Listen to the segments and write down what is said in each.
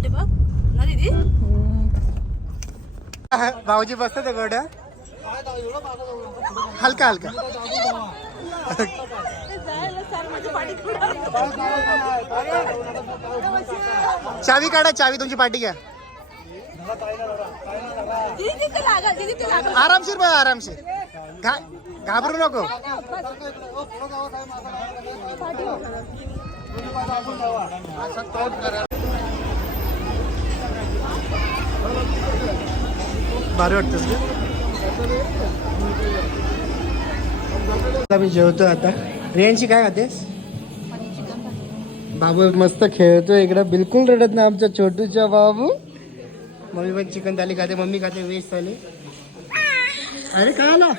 वाटते बघ ना दीदी? भाऊजी बसतात आहे गोड्या हलका हलका। जायला सर माझी पाठी चावी काढा चावी तुमची पाठी घ्या। दीदी ते लागल दीदी ते लागल. आरामशीर बघा आरामशीर. घा घाबरू नको. भारी वाटतंस का मी जेवतो आता. रियांशी काय खातेस? बाबू मस्त खेळतोय इकडं. बिलकुल रडत नाही आमच्या छोटूच्या बाबू. मम्मी पण चिकन थाली खाते मम्मी खाते व्हेज थाली. अरे काय आला?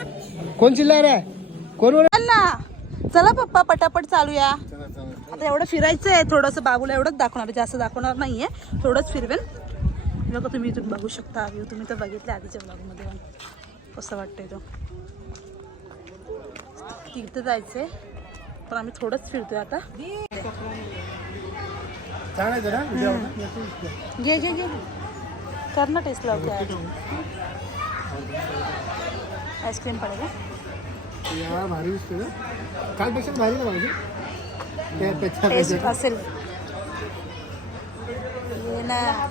कोण चिल्ला रे? कोण बोल चल ना चला पप्पा पटापट चालूया. आता एवढं फिरायचं आहे थोडंसं बाबूला एवढंच दाखवणार आहे, जास्त दाखवणार नाहीये. थोडंच फिरवेल बघा तुम्ही इथून बघू शकता व्ह्यू तुम्ही तर बघितले आधीच्या ब्लॉगमध्ये पण. कसं वाटतंय तो? तिथं जायचंय पण आम्ही थोडंच फिरतोय आता. आहे घे घे घे. कर ना टेस्ट लावते आईस्क्रीम पडेल कालपेक्षा भारी ना असेल. ना.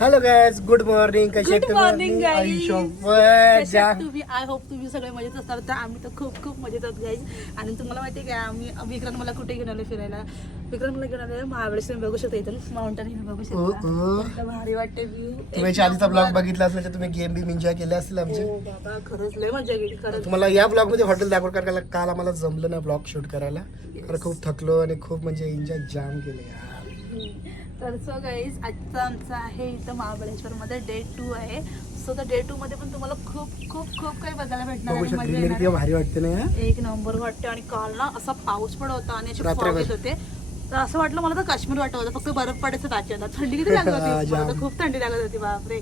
हॅलो गायज गुड मॉर्निंग कसे आहेत Good तुम्ही? morning, guys. आयुष्यभर कसे जा आहात तुम्ही? आय होप तुम्ही सगळे मजेत असणार तर आम्ही तर खूप खूप मजेत आहोत गाईज आणि तुम्हाला माहिती आहे का आम्ही विक्रांत मला कुठे घेऊन आले फिरायला? विक्रांत मला घेऊन आले महाबळेश्वर. बघू शकता इथून माउंटन हिल बघू शकता. भारी वाटते व्ह्यू तुम्ही आधीचा ब्लॉग बघितला असेल तर तुम्ही गेम बी एन्जॉय केले असतील आमचे. हो बाबा खरंच लय मजा गेली खरंच. तुम्हाला या ब्लॉगमध्ये हॉटेल दाखवत कारण काल आम्हाला जमलं ना ब्लॉग शूट करायला. कारण खूप थकलो आणि खूप म्हणजे एन्जॉय जाम केले. यार. तर सो गाईज आजचा आमचा आहे इथं महाबळेश्वर मध्ये डे टू आहे. सो त्या डे टू मध्ये पण तुम्हाला खूप खूप खूप काही बघायला भेटणार मजा येणार. किती भारी वाटते ना. एक नंबर वाटते आणि काल ना असा पाऊस पण होता आणि असे fog येत होते. तर असं वाटलं मला तर काश्मीर वाटत होतं. फक्त बर्फ पडायचं होता. थंडी किती लागत होती? मला तर. खूप थंडी लागत होती. बापरे.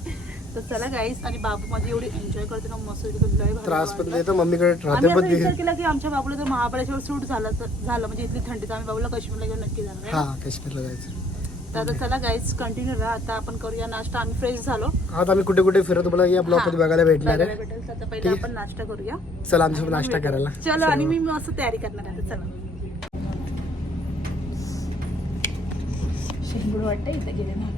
तर चला गाईस आणि बाबू माझी एवढी एन्जॉय करते ना मस्त त्रास पण वाटलं. देतो मम्मीकडे आम्ही राहते असा पण विचार केला की आमच्या बाबूला जर महाबळेश्वर सूट झालं तर झालं. म्हणजे इथली थंडी तर आम्ही बाबूला काश्मीरला घेऊन नक्की जाणार आहे. हा काश्मीरला जायचं. तर आता चला गाईस कंटिन्यू राहा. आता आपण करूया नाश्ता. आम्ही फ्रेश झालो. आता आम्ही कुठे कुठे फिरत तुम्हाला या ब्लॉगमध्ये बघायला भेटणार आहे. भेटेल. तर आता पहिले आपण नाश्ता करूया. चला आमच्यासोबत नाश्ता करायला. चलो आणि मी मस्त तयारी करणार आहे. चला. शेंगूड वाटतं इथे गेले ना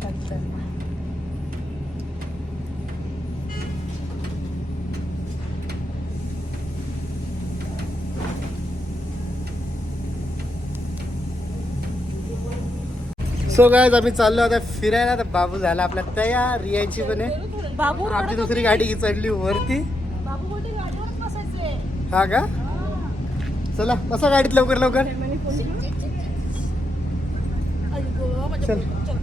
सो गायज आम्ही चाललो आता फिरायला. तर बाबू झाला आपला तयार. रियाची पण आहे. बाबू आमची दुसरी गाडी चढली वरती. हा का? चला बसा गाडीत लवकर लवकर. चल. चल.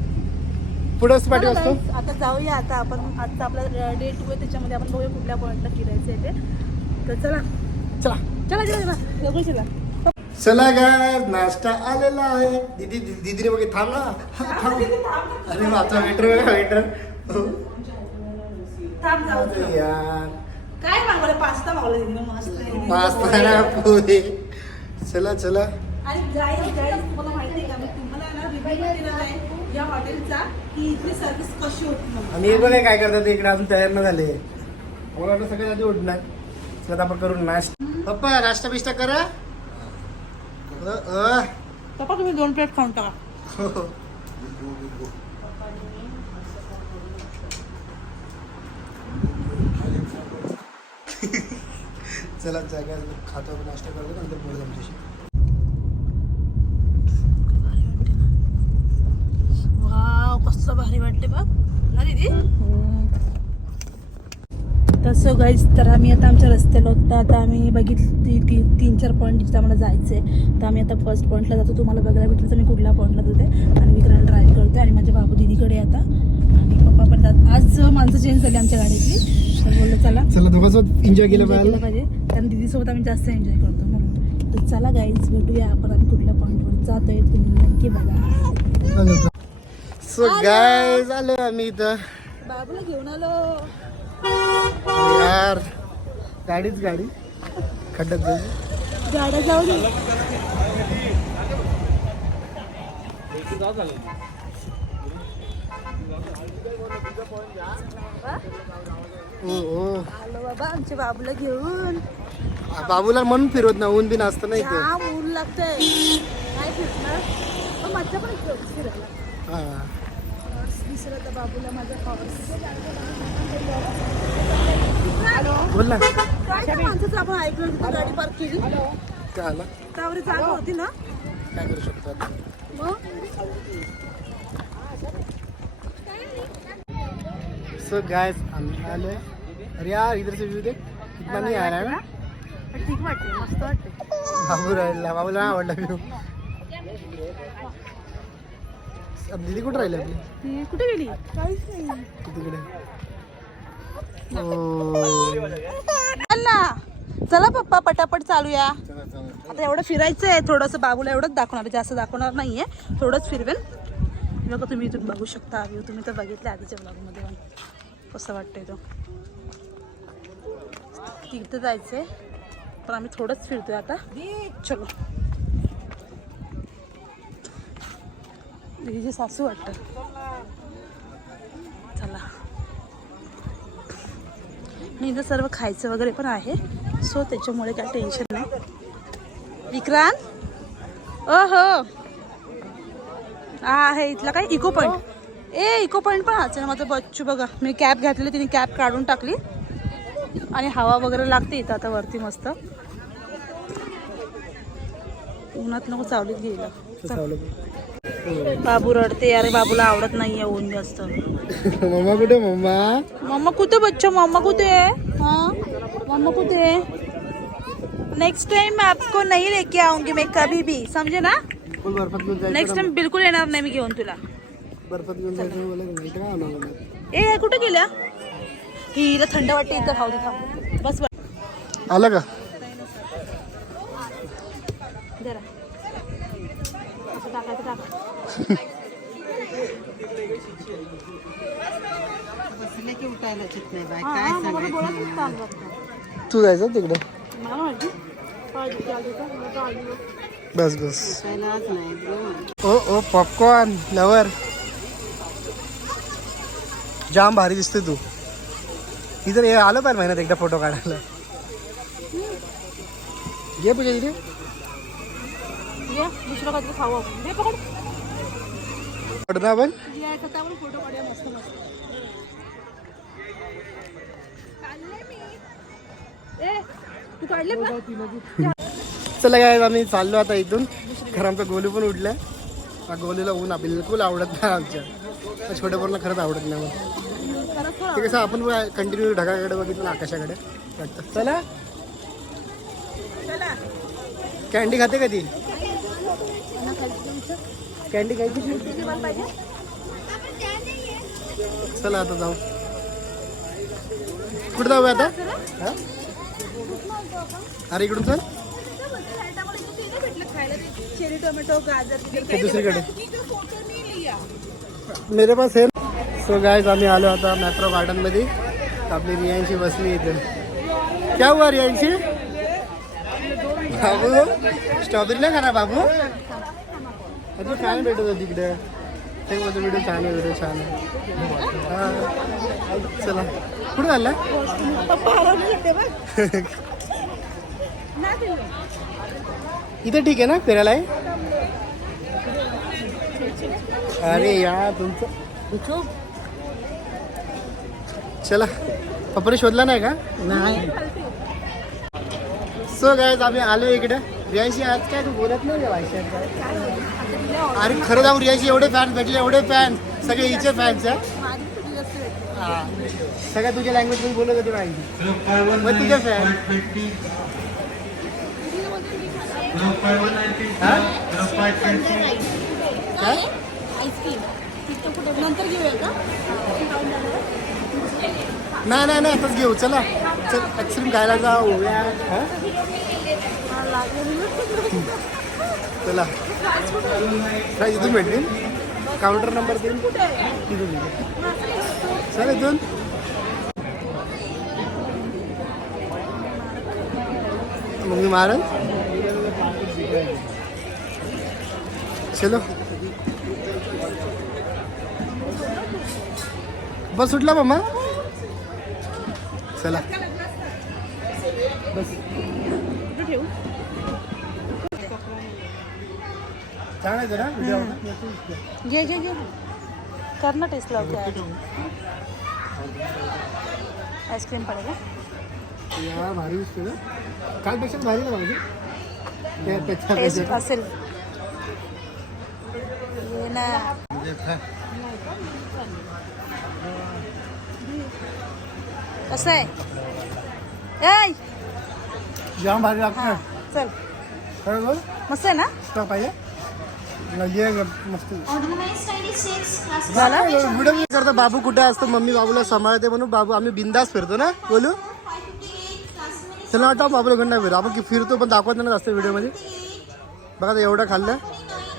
पुढं पाठी असतो आता जाऊया आता आपण. आता आपला डे टू आहे त्याच्यामध्ये आपण बघूया कुठल्या पॉईंटला फिरायचं आहे ते. तर चला. चला. चला चला चला. दोघं चला. चला गाय नाश्ता आलेला आहे. दीदी दीदी- दीदीने बघे थांब. ना थांब. अरे माझा वेटर वेटर. थांब जाऊ चल. यार. काय मागवलं? पास्ता मागवलं तिने मस्त आहे. पास्ता ना पोहे. चला चला. आणि guys, guys, तुम्हाला माहिती आहे का? मी तुम्हाला ना review पण दिलेला आहे या हॉटेलचा की इथली सर्व्हिस कशी होती म्हणून. आणि हे बघा काय करतात इकडे अजून तयार न झाले. मला वाटलं सगळ्यात आधी उठणार. चला आता आपण करू नाश्ता. पप्पा नाश्ता बिष्टा करा. पप्पा तुम्ही दोन प्लेट खाऊन टाका. चला जागा खातो नाश्ता करतो नंतर बोलू आमच्याशी. वाव कसलं भारी वाटते बघ. ना दीदी? तसं गाईज तर आम्ही आता आमच्या रस्त्याला होतो. तर आता आम्ही बघितली ती तीन चार पॉईंट जिथे आम्हाला जायचं आहे तर आम्ही आता फर्स्ट पॉईंटला जातो. तुम्हाला बघायला भेटलं तर मी कुठल्या पॉईंटला जाते आणि विक्रांत ड्राईव्ह करते आणि माझ्या बाबू दिदीकडे आहे आता. आणि पप्पा पण जात आज माणसं चेंज झाली आमच्या गाडीतली. तर बोललं चला. चला दोघांसोबत एन्जॉय केलं पाहिजे. कारण दीदीसोबत आम्ही जास्त एन्जॉय करतो म्हणून. तर चला गाईज भेटूया आपण आम्ही कुठल्या पॉईंटवर जातोय तुम्ही नक्की बघा. सो गाय झालं आम्ही इथं. बाबूला घेऊन आलो. यार. गाडीच गाडी. खड्ड्यात जायची गाड्या जाऊ दे ओ ओ. आलो बाबा आमच्या बाबूला घेऊन. बाबूला म्हणून फिरवत ना ऊन बिन असतं ना इथे. हा ऊन लागतंय. काय फिरणार. पण फिरायला. बाबूला माझा हॉर्स बोल ना. माणसाचं आपण ऐकलं तिथे गाडी पार्क केली? काय आला त्यावर जागा होती ना? काय करू शकतो आता? सो गाइस आम्ही आलोय. अरे यार इधर से व्यू देख कितना नहीं आ रहा है ना? पण ठीक वाटते मस्त वाटते बाबू राहिला बाबूला नाही आवडला व्यू अब दीदी कुठं राहिली आपली? ती कुठे गेली? तिकडे चला. चला पप्पा पटापट चालूया. आता एवढं फिरायचं आहे थोडंसं बाबूला एवढंच दाखवणार जास्त दाखवणार नाहीये. थोडंच फिरवेल बघा तुम्ही इथून बघू शकता. व्ह्यू तुम्ही तर बघितले आधीच्या ब्लॉगमध्ये पण. कसं वाटतंय तो. तिथं जायचंय. पण आम्ही थोडंच फिरतोय आता. चलो. दीदीची सासू वाटतं चला आणि इथं सर्व खायचं वगैरे पण आहे. सो त्याच्यामुळे काय टेन्शन नाही. विक्रांत? ओ हो आहे इथला काय? इको पॉईंट ए इको पॉईंट पण असेल ना माझं बच्चू बघा. मी कॅप घातलेली तिने कॅप काढून टाकली. आणि हवा वगैरे लागते इथं आता वरती मस्त. उन्हात नको चावलीत गेला बाबू रडते अरे बाबूला आवडत नाहीये ऊन जास्त. मम्मा कुठे मम्मा? मम्मा कुठे बच्चो मम्मा कुठे? है? मम्मा कुठे? नेक्स्ट टाइम आपको नहीं लेके आऊंगी मैं कभी भी समझे ना? नेक्स्ट टाइम बिलकुल येणार नाही मी घेऊन तुला. नाही? ए कुठे गेल्या? हिला थंड वाटते इथं खाऊ दे बस बस. आलं का? जरा असं टाकायचं टाका बसले की उठायला चित नाही बाय हा, काय हा, मला सांगायचं बोलायचंच काम लागतं. तू जायचं तिकडे. बस बस. ओ ओ पॉपकॉर्न लवर जाम भारी दिसते तू. इधर हे आलं पाहिजे महिन्यात एकदा फोटो काढायला. घे पूजा इथे. ये दुसरं काहीतरी खाऊ आपण. पडदा पण आपण चला काय आम्ही चाललो आता इथून. खरं आमचा गोलू पण उठलाय हा गोलूला ऊन बिलकुल आवडत नाही आमच्या. छोट्या पोरांना खरंच आवडत नाही मग ते कसं आपण कंटिन्यू ढगाकडे बघितलं आकाशाकडे. वाटतं. चला. चला कॅन्डी खाते का ती? कॅन्डी किती मला चला आता जाऊ। कुठे जाऊया आता? अरे इकडून चल. चेरी टोमॅटो गाजर दुसरीकडे. मेरे पास है। सो गाइस आम्ही आलो आता मॅप्रो गार्डन मध्ये आपली रियांशी बसली इथे. क्या हुआ रियांशी? बाबू स्ट्रॉबेरी नाही खाणार बाबू? अरे छान भेटत होतं तिकडे. ते माझं व्हिडिओ छान आहे व्हिडिओ छान आहे. हा. चला. कुठे चालला. इथे ठीक आहे ना फिरायला आहे? अरे यार तुमचं. चला. पप्पाने शोधला नाही का? नाही. सो गायज आम्ही आलो इकडे. रियांशी आज काय तू बोलत नाही का? भाषा अरे खरं जाऊ रियांशी एवढे फॅन भेटले एवढे फॅन सगळे हिचे फॅन्स आहे हा. सगळ्या तुझ्या लँग्वेजमध्ये बोलत होते माहिती मग तुझे फॅन काय आईस्क्रीम तिथं कुठे नंतर घेऊया का नाही नाही नाही आताच घेऊ चला चल आईस्क्रीम खायला जाऊ हा? हा, लागेल. चला. काय इथून भेटतील काउंटर नंबर देईन? तिथून चल इथून. मग मी मारल? चलो. बस उठला मम्मा चला. बस. ठेवू चांगलं ना व्हिडिओ घे घे घे कर ना टेस्ट लावते आईस्क्रीम पडेल का या भारी दिसतो ना। कालपेक्षा भारी ना भाजी त्यापेक्षा टेस्ट असेल ये ना। कसं आहे ऐ! जाम भारी हा लागतं चल। खरं बोल मस्त आहे ना? तुला पाहिजे ना ये ग, मस्त झाला व्हिडिओ करता. बाबू कुठे असतो मम्मी बाबूला सांभाळते म्हणून बाबू आम्ही बिंदास फिरतो ना? बोलू? चला वाटतं बाबूला घंटा फिरतो आपण की फिरतो पण दाखवत नाही ना जास्त व्हिडिओमध्ये. बघा आता एवढं खाल्लं.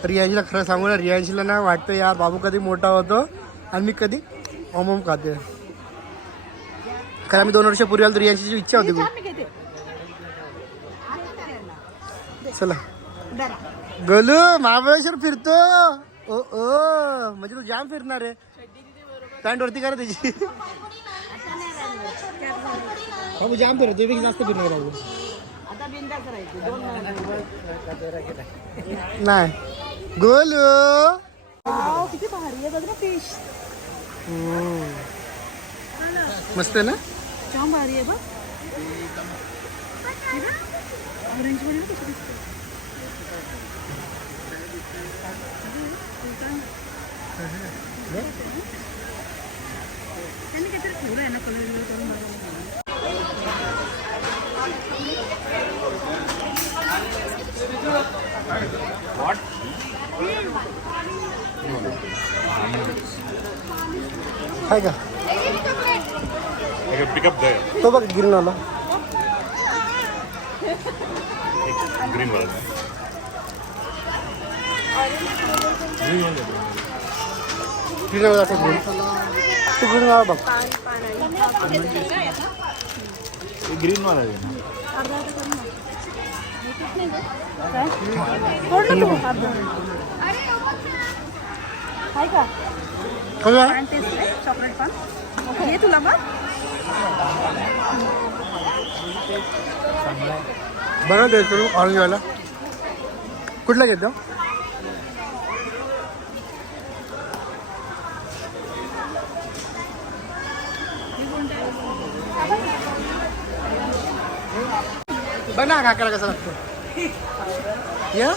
रियांशीला खरं सांगू ना रियांशीला ना वाटतं यार बाबू कधी मोठा होतो आणि मी कधी ओम ओम खाते. खरं मी दोन वर्षापूर्वी आलो तर रियांशीची इच्छा होती चला. बरं गलू महाबळेश्वर फिरतो. ओ ओ म्हणजे तू जाम फिरणार आहे. पॅन्ट वरती करा त्याची. बाबू जाम फिरतो. तुझ्यापेक्षा जास्त फिरणार बाबू. नाही. गोलू. किती भारी आहे. बघ ना फिश. मस्त आहे ना? जाम भारी आहे बघ. ऑरेंजमध्ये ना कशी दिसते त्यांनी काहीतरी ठेवलं आहे ना कलर करून बघा काय का I can pick up there. तो बघ गिरून. गिरून बघ ग्रीन वाला आहे काय सोड ना तू हात धरून. बघ. ग्रीन कसं चॉकलेट तुला मग बरं द्यायचं ऑरेंजवाला ऑरेंज वाला. कुठला घेतो? बघ ना काकाला कसा लागतो? या?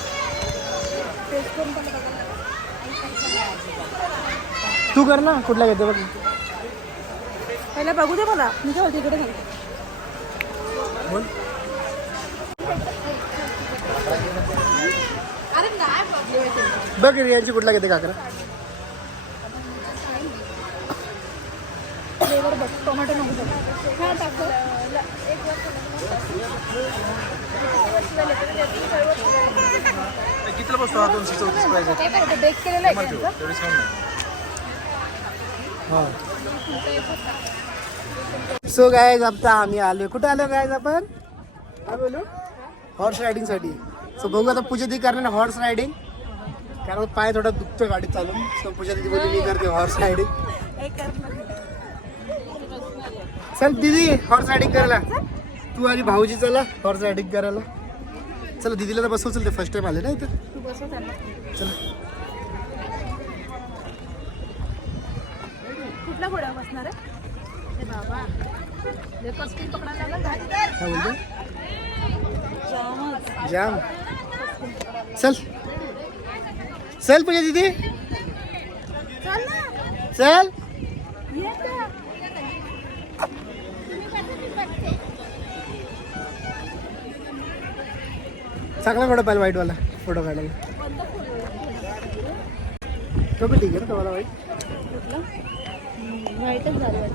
तू कर ना कुठला घेतो बघ. पहिला बघू दे मला मी काय बोल. बघ रियांची कुठला घेते काकरा फ्लेवर बघ टोमॅटो नको बघ हा टाकतो केलेलं आहे का यांचं? सो गायज आता आम्ही आलो कुठे आलो गायज आपण? हॉर्स रायडिंगसाठी. सो बघू आता पूजा दी करणार हॉर्स रायडिंग कारण पाय थोडा दुखतो गाडी चालून. सो पूजा दिदी बोलली मी करते हॉर्स रायडिंग चल दीदी हॉर्स रायडिंग करायला. तू आणि भाऊजी चला हॉर्स रायडिंग करायला. चला दीदीला तर बसवू चल ते फर्स्ट टाइम आले ना इथं? चला. कुठल्या घोड्यावर बसणार आहे? बाबा. काय बोलतो जाम. चल. चल पूजा दीदी. चल. चांगला फोटो पाहिजे वाईटवाला फोटो काढायला. तो पण ठीक आहे ना तुम्हाला वाईट? झालं.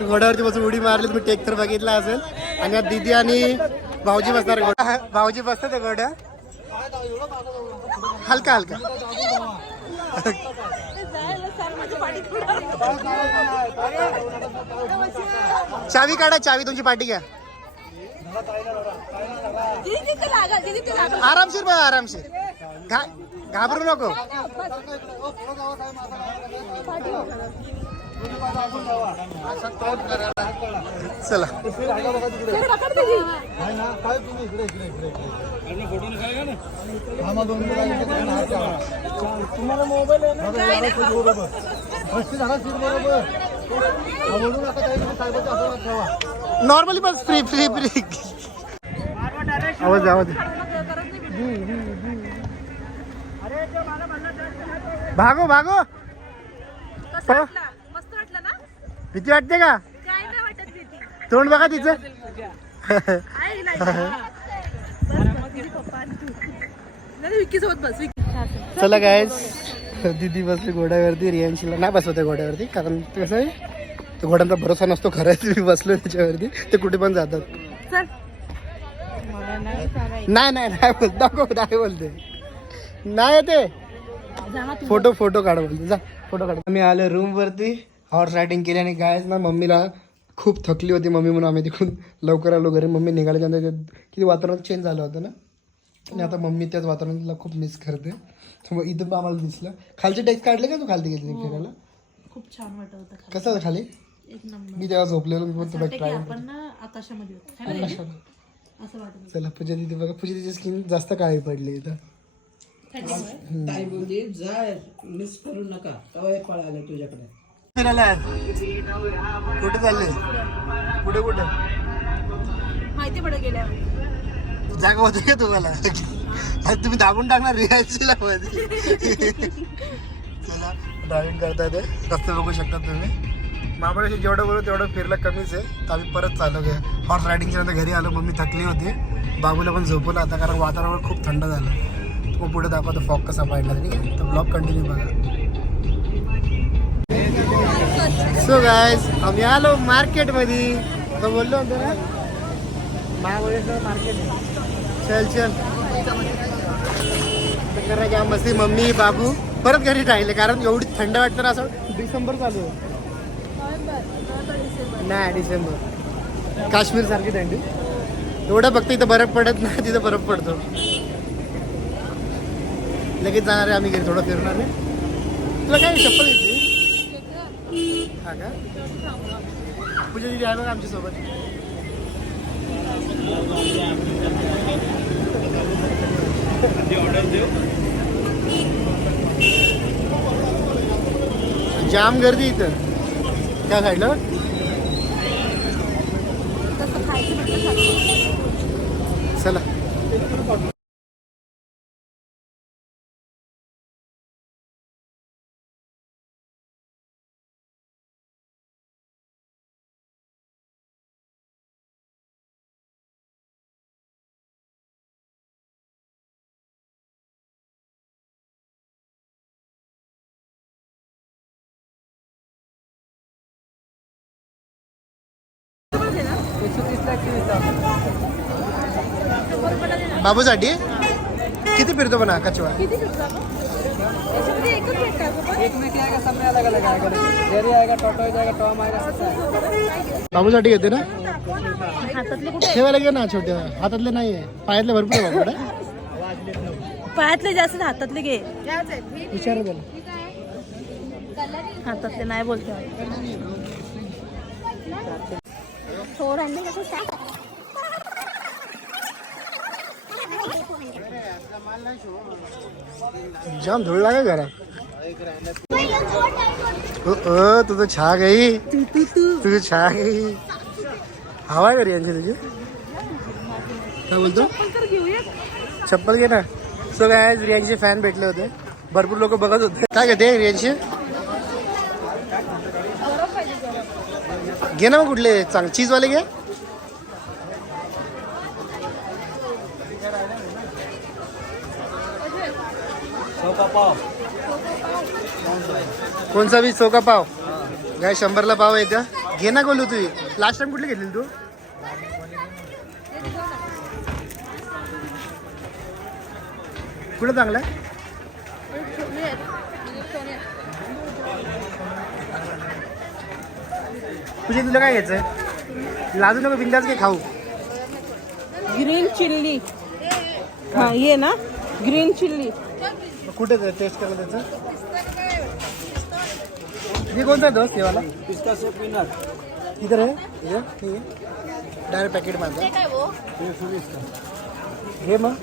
घोड्यावरती बसून उडी मारली तुम्ही टेक तर बघितला असेल. आणि दीदी आणि भाऊजी बसणार घोडा भाऊजी बसतात घोड्या हलका हलका. चावी काढा, चावी तुमची पाठी घ्या. आरामशीर आरामशीर. घा घाबरू नको. चला. नॉर्मली बस फ्री फ्री फ्री आवाज आवाज भागो भागो कसं वाटलं? मस्त वाटलं ना भीती वाटते का? तोंड बघा तिचं. चला काय दीदी बसली घोड्यावरती रियांशीला नाही बसवते घोड्यावरती कारण कसं आहे तो घोड्यांचा भरोसा नसतो खरंच मी बसलो त्याच्यावरती ते कुठे पण जातात. नाही नाही नाही बोल नको नाही बोलते. नाही तू. फोटो फोटो काढ बोलते. जा फोटो काढ. आम्ही आलो रूम वरती. हॉर्स रायडिंग केली आणि काय ना मम्मीला खूप थकली होती मम्मी म्हणून आम्ही तिकडून लवकर आलो घरी. मम्मी निघाल्याच्या नंतर ते- किती वातावरण चेंज झालं होतं ना? आणि आता मम्मी त्याच वातावरणाला खूप मिस करते. मग इथं पण आम्हाला दिसलं. खालचे टेक्स काढले का तू खालती घेतली फिरायला? खूप छान वाटत होतं खाली. कसं होतं खाली? एक नंबर. मी तेव्हा झोपलेलो मी फक्त ट्राय है. चला पूजा दिदी बघा. पूजा दिदी स्किन जास्त काळी पडली इथं. ताई बोलली जाय मिस करू नका. तवय पळाले तुझ्याकडे. फिरायला कुठे चालले? कुठे कुठे? माहिती पडत गेल्या. जागा होती का तुम्हाला? तुम्ही दाबून टाकणार रिहायचीला मध्ये. चला ड्रायव्हिंग करता येते रस्ते बघू शकता तुम्ही. महाबळेश्वर जेवढं बोलू तेवढं फिरलं कमीच आहे. तर आम्ही परत चालू घ्या हॉर्स रायडिंगच्या नंतर घरी आलो मम्मी थकली होती. बाबूला पण झोपवलं आता कारण वातावरण खूप थंड झालं. मग पुढे दाखवतो फॉक कसा पाडला. ठीक आहे? तर ब्लॉग कंटिन्यू बघा. सो गायज आम्ही आलो मार्केटमध्ये तर बोललो होतो ना? महाबळेश्वर मार्केट चल चल. करा घ्या मस्ती मम्मी बाबू परत घरी राहिले कारण एवढी थंड वाटतं ना असं. डिसेंबर चालू आहे. नाही डिसेंबर. काश्मीर सारखी थंडी. एवढं फक्त इथं बर्फ पडत नाही तिथं बर्फ पडतो. लगेच जाणार आहे आम्ही घरी थोडं फिरणार आहे. तुला काय चप्पल घेतली? हा का पूजा दिदी आहे बघा आमच्यासोबत. जाम गर्दी इथं. त्या साईडला चला. टोटो जाएगा टॉम आएगा सब आएगा बाबूसाठी घेते ना? हातातले कुठे? ठेवायला घे ना छोट्या. हातातले नाही आहे. पायातले भरपूर आहे बाबूकडे पायातले जास्त हातातले घे. विचार त्याला हातातले नाही बोलते. जाम धूळ लागे घरा। ओ, तुझं छा गई। तुझं छा गई। हवा घरी यांची तुझी। काय बोलतो चप्पल घे ना। सो काय रियांचे फॅन भेटले होते भरपूर लोक बघत होते काय घेते रियांशी? घे ना मग कुठले? चांग चीजवाले घे. कोणचा बी? चौका पाव. काय शंभरला पाव आहे का घे ना गोलू तू. लास्ट टाइम कुठली घेतली तू? कुठं चांगलं आहे. तुझे तुला काय घ्यायचंय? लाजू नको बिंदास काय खाऊ. Green chilli. हा ये ना. Green chilli. कुठे टेस्ट करणं त्याचं? हे कोणता दोस्त वाला? इधर आहे इधर ठीक आहे डायरेक्ट पॅकेट माझं. हे मग?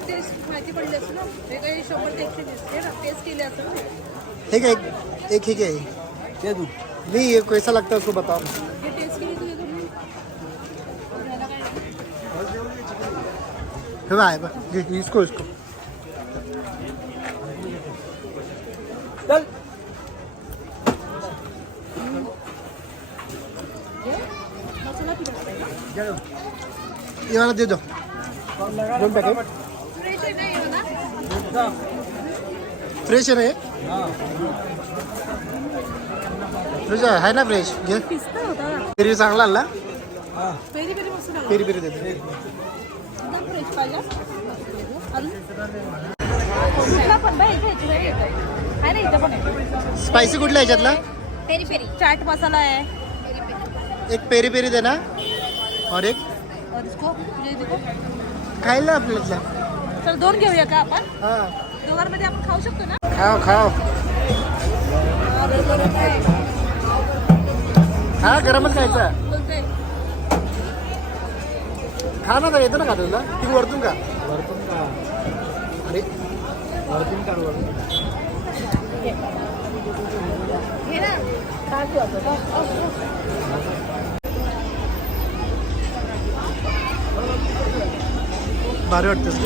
हे काय? एक हे. काय नहीं ये कैसा लगता है उसको बताओ हे बघ, आहे बघ. घे, इसको इसको चल ये वाला दे दो दोन पैकेट फ्रेश आहे ना हे? फ्रेश आहे आहे ना फ्रेश घे पिस्ता होता पेरी चांगला आला पेरी पेरी मस्त लागला. पेरी पेरी देते एकदम फ्रेश पाहिजे अजून? कुठला पण. आहे ना इथे पण आहे. स्पायसी कुठला याच्यातला? Peri peri. चाट मसाला आहे. एक पेरी पेरी दे ना. और एक. और इसको तुझे देखो खायला आपल्यातला. चल दोन घेऊया का आपण? हा. दोघांमध्ये आपण खाऊ शकतो ना? खाओ खाओ. हा गरमच खायचा. खा ना तर येतं ना का तुला तू वरतून का? वरतून का? अरे. वरतून का घे ना टाकू आता भारी वाटतेस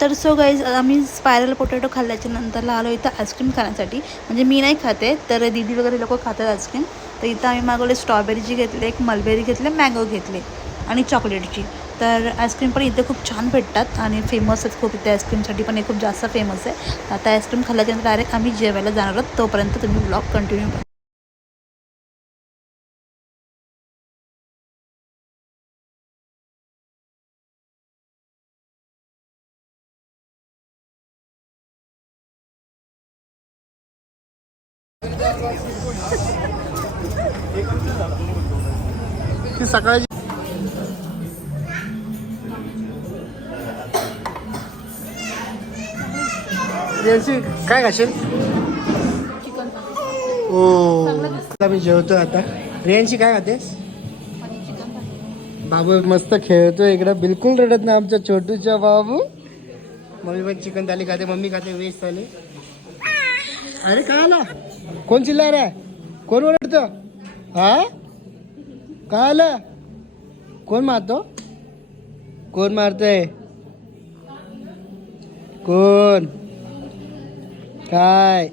तर सो गाईज आम्ही स्पायरल पोटॅटो खाल्ल्याच्या नंतरला आलो इथं आईस्क्रीम खाण्यासाठी. म्हणजे मी नाही खाते तर दीदी वगैरे लोक खातात आईस्क्रीम तर इथं आम्ही मागवले स्ट्रॉबेरीची घेतले एक मलबेरी घेतले मँगो घेतले आणि चॉकलेटची तर आईस्क्रीम पण इथे खूप छान भेटतात आणि फेमस आहेत खूप इथे आईस्क्रीमसाठी पण हे खूप जास्त फेमस आहे. आता आईस्क्रीम खाल्ल्याच्यानंतर डायरेक्ट आम्ही जेवायला जाणार आहोत. तोपर्यंत तुम्ही ब्लॉग कंटिन्यू करा. सकाळची काय खाशील? ओ मी जेवतो आता. रियांशी काय खातेस? बाबू मस्त खेळतो इकडं. बिलकुल रडत नाही आमचा छोटूचा बाबू. मम्मी पण चिकन थाली खाते मम्मी खाते व्हेज थाली. अरे काय आला? कोण चिल्ला रे कोण ओरडतो? हा? काय आलं कोण मारतो? कोण मारतय? कोण? काय?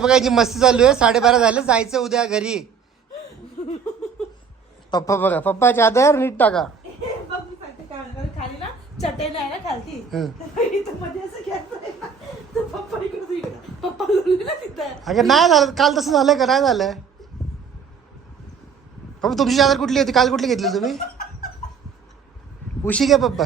बघायची मस्ती चालू आहे. साडेबारा झाले. जायचं उद्या घरी. पप्पा बघा पप्पा चादर नीट टाका. खाली ना चटई नाही ना खालती हं. इथं मध्ये असं घ्यायचं आहे ना. तर पप्पा इकडे इकडे पप्पा लुरले ना तिथं अगं नाही झालं. काल तसं झालंय का? नाही झालंय? पप्पा तुमची चादर कुठली होती? काल कुठली घेतली तुम्ही? उशी घ्या पप्पा.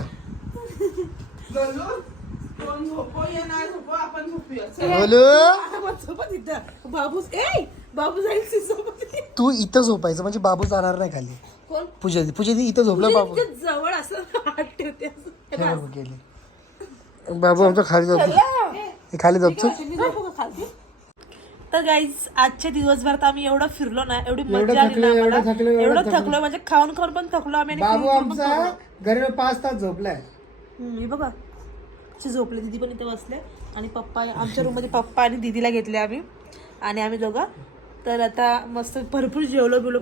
कोण झोपो या नाही झोपो आपण झोपूया. बोलू? सोबत इथं बाबू ए बाबू जाईल सोबत तू इथं झोपायचं म्हणजे बाबू जाणार नाही खाली कोण पूजा पूजा दी इथं झोपला बाबू इतकं जवळ असं हात ठेवते असं. हे बस. बघ गेले बाबू आमचा खाली झोपतो हे खाली झोपतो मी झोपू का खालती? तर गाईज आजच्या दिवसभरात आम्ही एवढं फिरलो ना एवढी एवढं मजा आली ना थकलो, एवढं आम्हाला. थकलो, एवढं एवढं थकलो. म्हणजे खाऊन खाऊन पण थकलो आम्ही आणि बाबू फिरून पण आमचा थकलो. घरी पाच तास झोपलाय हम्म, हे बघा असे झोपले दिदी पण इथे बसले आणि पप्पा आमच्या रूममध्ये पप्पा आणि दिदीला घेतले आम्ही आणि आम्ही दोघं तर आता मस्त भरपूर जेवलो बिवलो.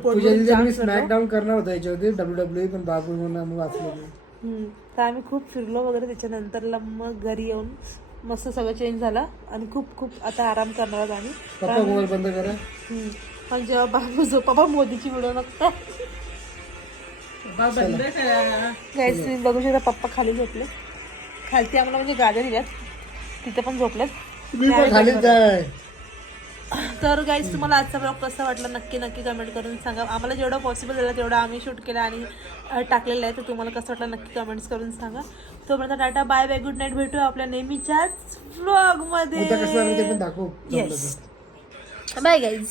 स्मॅकडाऊन करणार होता याच्यावरती डब्ल्यू डब्ल्यू पण बाबू म्हणून आम्ही वाचलो. तर आम्ही खूप फिरलो वगैरे त्याच्यानंतरला मग घरी येऊन मस्त सगळं चेंज झालं आणि खूप खूप आता आराम करणार आहोत आम्ही. पप्पा मोबाईल बंद करा. हम्म. पण जेव्हा बाबू जो पप्पा मोदीची व्हिडिओ बघता बंद करा. गाईस तुम्ही बघू शकता पप्पा खाली झोपले. खालती आम्हाला म्हणजे गाड्या दिल्यात तिथे पण झोपलेत. मी पण खालीच आहे तर गाईज तुम्हाला आजचा ब्लॉग कसा वाटला नक्की नक्की कमेंट करून सांगा. आम्हाला जेवढं पॉसिबल झालं तेवढं आम्ही शूट केलं आणि टाकलेलं आहे. तर तुम्हाला कसं वाटलं नक्की कमेंट्स करून सांगा. तोपर्यंत tata bye bye good night भेटू आपल्या नेहमीच्याच दाखवू. Yes bye guys